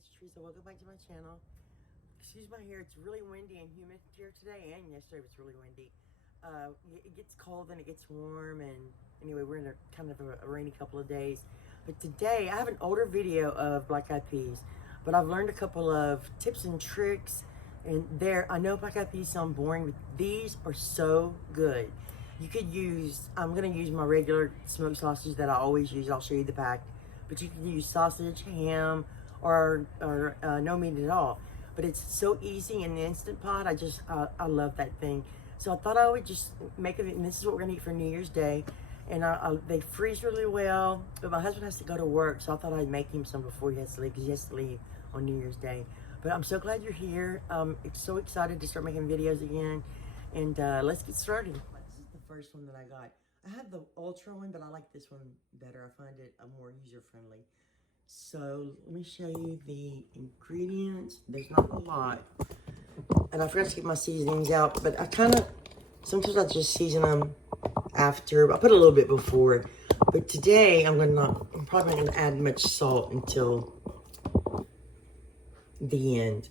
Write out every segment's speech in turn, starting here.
it's Tressa. Welcome back to my channel. Excuse my hair, it's really windy and humid here today, and yesterday was really windy. It gets cold and it gets warm, and anyway, we're in a kind of a rainy couple of days. But today, I have an older video of black eyed peas, but I've learned a couple of tips and tricks, and I know black eyed peas sound boring, but these are so good. You could use, I'm gonna use my regular smoked sausage that I always use. I'll show you the pack. But you can use sausage, ham, or no meat at all. But it's so easy in the Instant Pot. I love that thing. So I thought I would just make it, and this is what we're gonna eat for New Year's Day. And they freeze really well, but my husband has to go to work, so I thought I'd make him some before he has to leave, because he has to leave on New Year's Day. But I'm so glad you're here. So excited to start making videos again. And let's get started. This is the first one that I got. I have the Ultra one, but I like this one better. I find it more user-friendly. So let me show you the ingredients. There's not a lot. And I forgot to get my seasonings out, but sometimes I just season them after. I put a little bit before. But today, I'm probably not gonna add much salt until the end.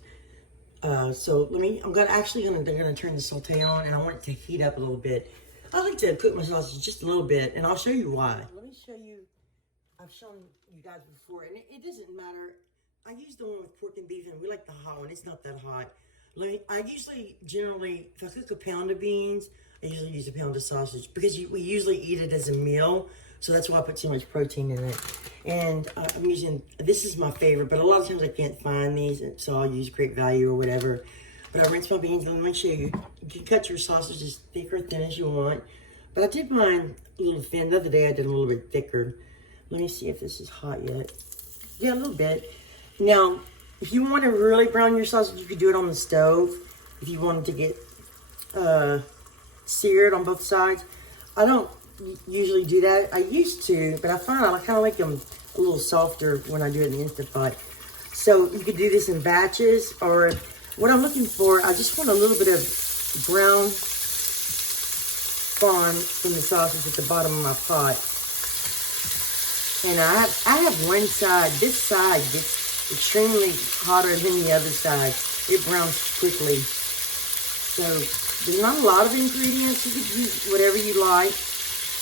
So I'm gonna turn the saute on, and I want it to heat up a little bit. I like to cook my sausage just a little bit, and I'll show you why. Let me show you. I've shown you guys before, and it doesn't matter. I use the one with pork and beef, and we like the hot one. It's not that hot. I generally, if I cook a pound of beans, I usually use a pound of sausage, because we usually eat it as a meal, so that's why I put so much protein in it. And I'm using, this is my favorite, but a lot of times I can't find these, so I'll use Great Value or whatever. But I rinse my beans, and let me show you. You can cut your sausage as thick or thin as you want. But I did mine a little thin. The other day I did a little bit thicker. Let me see if this is hot yet. Yeah, a little bit. Now, if you want to really brown your sausage, you could do it on the stove. If you wanted to get seared on both sides. I don't usually do that. I used to, but I find I kind of like them a little softer when I do it in the Instant Pot. So you could do this in batches, or what I'm looking for, I just want a little bit of brown fond from the sausage at the bottom of my pot. And I have one side. This side gets extremely hotter than the other side. It browns quickly. So there's not a lot of ingredients. You could use whatever you like.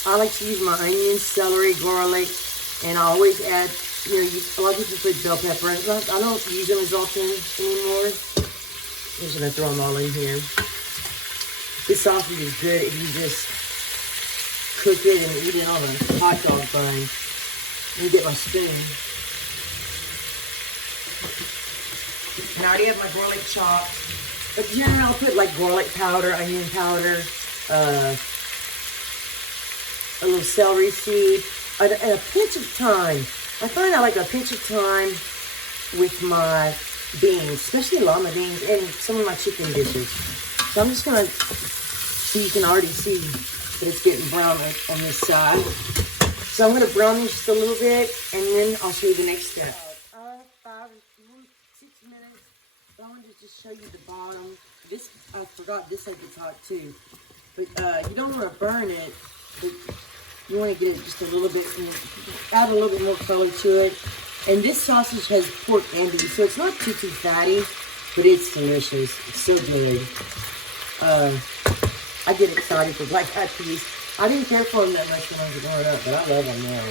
I like to use my onions, celery, garlic, and I always add, a lot of people put bell pepper. I don't use them as often anymore. I'm just gonna throw them all in here. This sausage is good if you just cook it and eat it on a hot dog bun. Let me get my spoon. And I already have my garlic chopped. But generally I'll put like garlic powder, onion powder, a little celery seed, and a pinch of thyme. I find I like a pinch of thyme with my beans, especially lima beans, and some of my chicken dishes. So I'm just gonna, so you can already see that it's getting brown on this side. So I'm gonna brown this just a little bit, and then I'll show you the next step. 6 minutes. But I want to just show you the bottom. This, I forgot this side gets hot too. But you don't want to burn it, but you want to get it just a little bit, add a little bit more color to it. And this sausage has pork and beef, so it's not too fatty, but it's delicious. It's so good. I get excited for black eyed peas. I didn't care for them that much when I was growing up, but I love them now.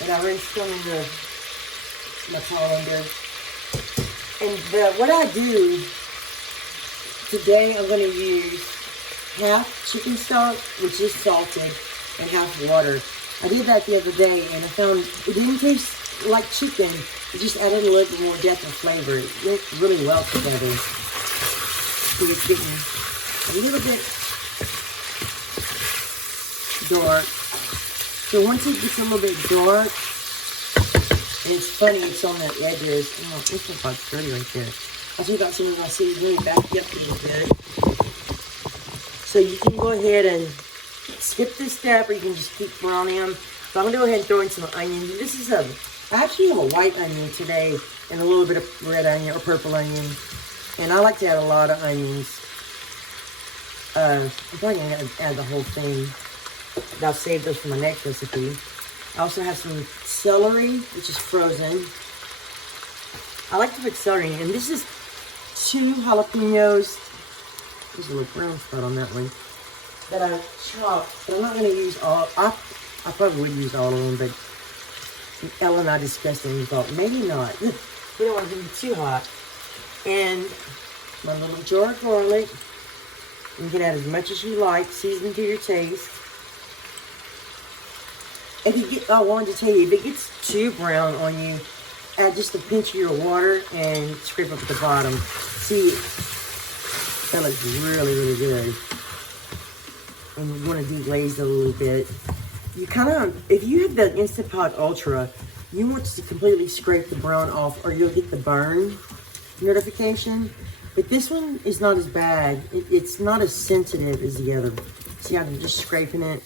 And I rinsed them in my colander. And what I do today, I'm going to use half chicken stock, which is salted, and half water. I did that the other day, and I found it didn't taste like chicken. It just added a little bit more depth of flavor. It went really well together. So it's getting a little bit dark. So once it gets a little bit dark, and it's funny, it's on the edges. Oh, this looks like dirty right there. I think got some of my seasoning back up a little bit. So you can go ahead and skip this step, or you can just keep browning them. So I'm gonna go ahead and throw in some onions. I actually have a white onion today, and a little bit of red onion or purple onion. And I like to add a lot of onions. I'm probably gonna add the whole thing. But I'll save those for my next recipe. I also have some celery, which is frozen. I like to put celery in, and this is 2 jalapenos. There's a little brown spot on that one that I chopped, but I'm not going to use all. I probably would use all of them, but Ella and I discussed it and we thought maybe not. We don't want to be too hot. And my little jar of garlic. You can add as much as you like, season to your taste. If you get, I wanted to tell you, if it gets too brown on you, add just a pinch of your water and scrape up the bottom. See, that looks really, really good. And you want to deglaze it a little bit. You kind of, if you have the Instant Pot Ultra, you want to completely scrape the brown off or you'll get the burn notification. But this one is not as bad. It's not as sensitive as the other. See how I'm just scraping it?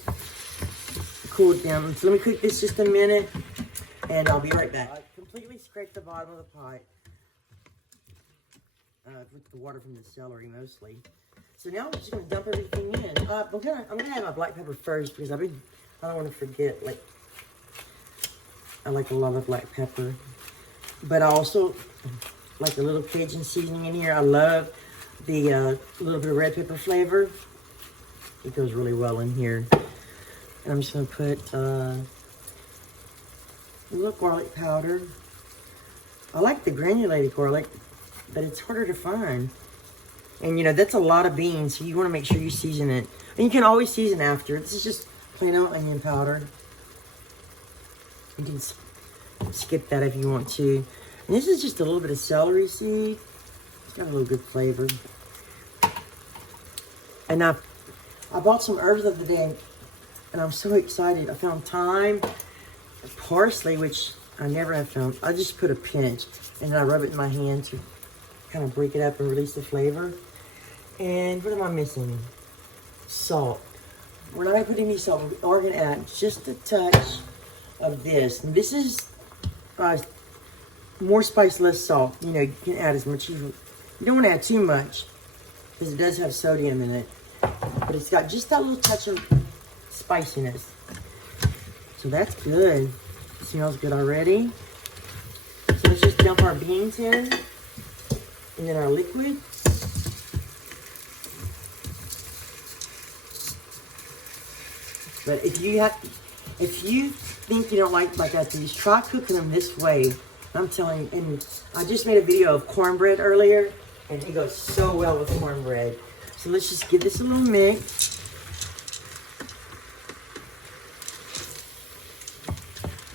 Cool it down. So let me cook this just a minute and I'll be right back. I completely scraped the bottom of the pot with the water from the celery mostly. So now I'm just gonna dump everything in. I'm gonna have my black pepper first because I don't want to forget. Like, I like a lot of black pepper, but I also like a little Cajun seasoning in here. I love the little bit of red pepper flavor. It goes really well in here. And I'm just gonna put a little garlic powder. I like the granulated garlic, but it's harder to find. And you know, that's a lot of beans, so you want to make sure you season it. And you can always season after. This is just plain old onion powder. You can skip that if you want to. And this is just a little bit of celery seed. It's got a little good flavor. And I bought some herbs the other day, and I'm so excited. I found thyme, parsley, which I never have found. I just put a pinch, and then I rub it in my hand to kind of break it up and release the flavor. And what am I missing? Salt. We're not going to put any salt. We are going to add just a touch of this. And this is more spice, less salt. You know, you can add as much as you don't want to add too much because it does have sodium in it. But it's got just that little touch of spiciness. So that's good. It smells good already. So let's just dump our beans in. And then our liquid. But if you think you don't like these, try cooking them this way. I'm telling you, and I just made a video of cornbread earlier, and it goes so well with cornbread. So let's just give this a little mix.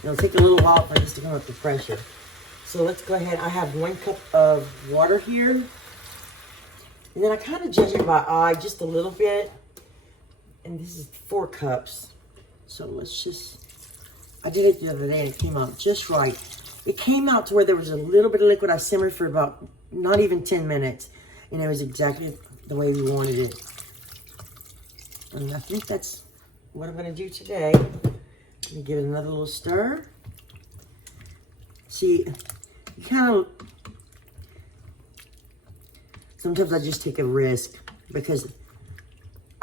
It'll take a little while for this to come up to pressure. So let's go ahead. I have 1 cup of water here. And then I kind of judge it by eye just a little bit. And this is 4 cups. So let's just, I did it the other day and it came out just right. It came out to where there was a little bit of liquid. I simmered for about not even 10 minutes. And it was exactly the way we wanted it. And I think that's what I'm going to do today. Let me give it another little stir. See, you kind of, sometimes I just take a risk because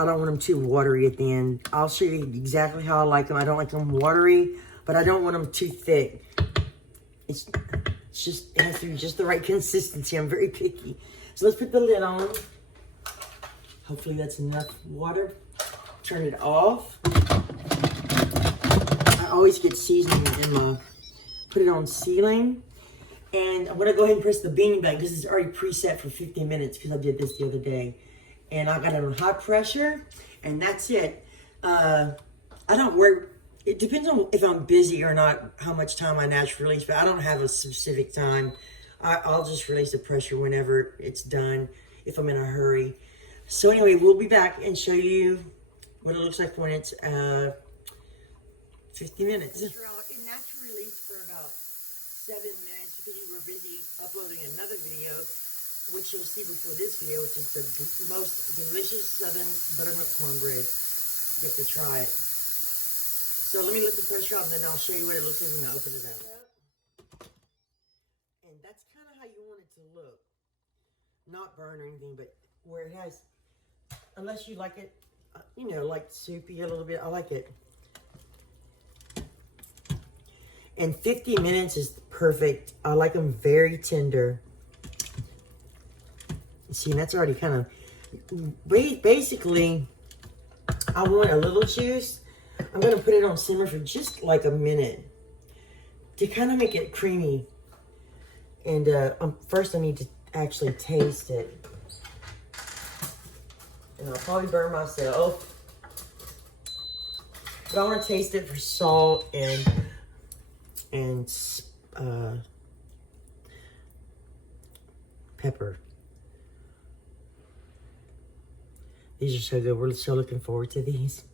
I don't want them too watery at the end. I'll show you exactly how I like them. I don't like them watery, but I don't want them too thick. It has to be just the right consistency. I'm very picky. So let's put the lid on. Hopefully that's enough water. Turn it off. I always get seasoning in my, put it on sealing. And I'm gonna go ahead and press the bean button because it's already preset for 15 minutes because I did this the other day. And I got it on high pressure, and that's it. I don't work, it depends on if I'm busy or not, how much time I naturally release, but I don't have a specific time. I'll just release the pressure whenever it's done, if I'm in a hurry. So anyway, we'll be back and show you what it looks like when it's 50 minutes. It naturally released for about 7 minutes because you were busy uploading another video, which you'll see before this video, which is the most delicious Southern buttermilk cornbread. You have to try it. So let me let the pressure off, and then I'll show you what it looks like when I open it up. And that's kind of how you want it to look. Not burn or anything, but where it has, unless you like it, you know, like soupy a little bit. I like it. And 50 minutes is perfect. I like them very tender. See, that's already kind of, basically, I want a little juice. I'm going to put it on simmer for just like a minute to kind of make it creamy. And first I need to actually taste it. And I'll probably burn myself. But I want to taste it for salt and pepper. These are so good. We're so looking forward to these.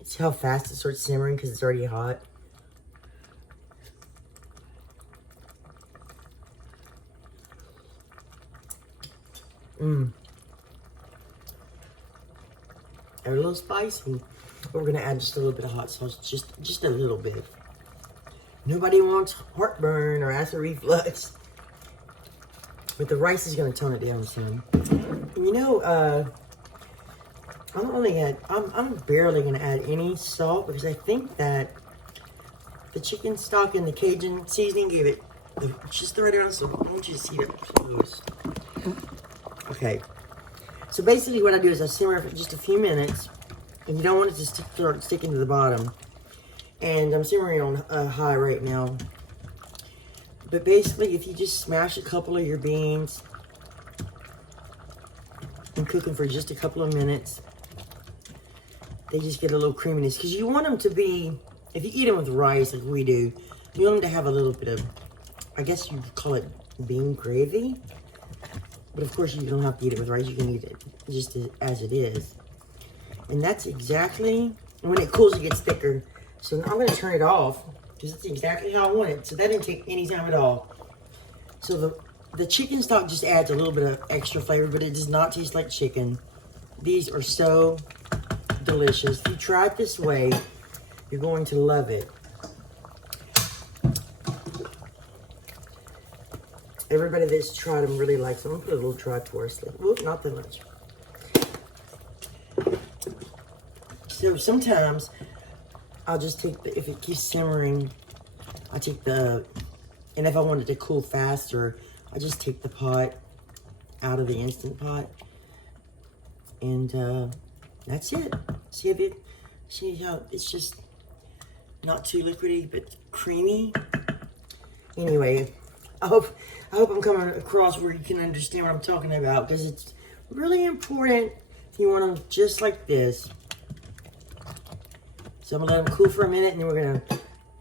It's how fast it starts simmering because it's already hot. Mmm. They're a little spicy. But we're gonna add just a little bit of hot sauce, just a little bit. Nobody wants heartburn or acid reflux. But the rice is gonna tone it down some. You know, I'm barely gonna add any salt because I think that the chicken stock and the Cajun seasoning gave it just the right amount. So I want you to see it up close. Okay. So basically what I do is I simmer for just a few minutes, and you don't want it to start sticking to the bottom. And I'm simmering on high right now. But basically, if you just smash a couple of your beans and cook them for just a couple of minutes, they just get a little creaminess. Because you want them to be, if you eat them with rice like we do, you want them to have a little bit of, I guess you could call it bean gravy. But of course, you don't have to eat it with rice. You can eat it just as it is. And that's exactly, and when it cools, it gets thicker. So now I'm going to turn it off because that's exactly how I want it. So that didn't take any time at all. So the chicken stock just adds a little bit of extra flavor, but it does not taste like chicken. These are so delicious. If you try it this way, you're going to love it. Everybody that's tried them really likes them. I'm going to put a little dry parsley. Whoop, not that much. So sometimes I'll just take if it keeps simmering, I take and if I want it to cool faster, I just take the pot out of the Instant Pot. And that's it. See how it's just not too liquidy, but creamy. Anyway, I hope I'm coming across where you can understand what I'm talking about, because it's really important. You want them just like this. So I'm gonna let them cool for a minute, and then we're gonna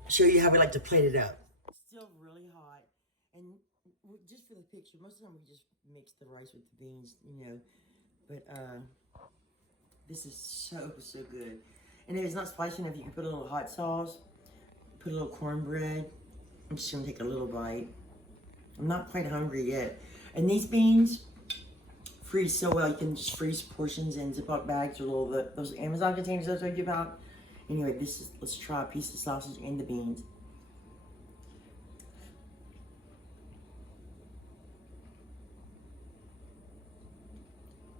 show you how we like to plate it up. It's still really hot, and just for the picture, most of the time we just mix the rice with the beans, you know. But this is so good. And if it's not spicy enough, you can put a little hot sauce, put a little cornbread. I'm just gonna take a little bite. I'm not quite hungry yet. And these beans freeze so well. You can just freeze portions in Ziploc bags or those Amazon containers I told you about. Anyway, let's try a piece of sausage and the beans.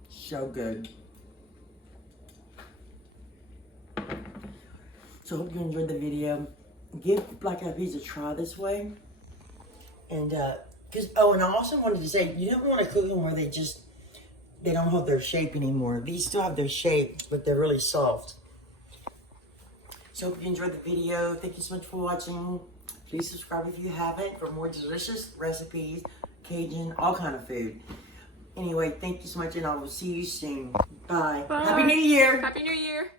So good. So I hope you enjoyed the video. Give black eyed peas a try this way. And and I also wanted to say, you don't want to cook them where they don't have their shape anymore. These still have their shape, but they're really soft. So hope you enjoyed the video. Thank you so much for watching. Please subscribe if you haven't for more delicious recipes, Cajun, all kind of food. Anyway, thank you so much, and I will see you soon. Bye. Bye. Happy New Year. Happy New Year.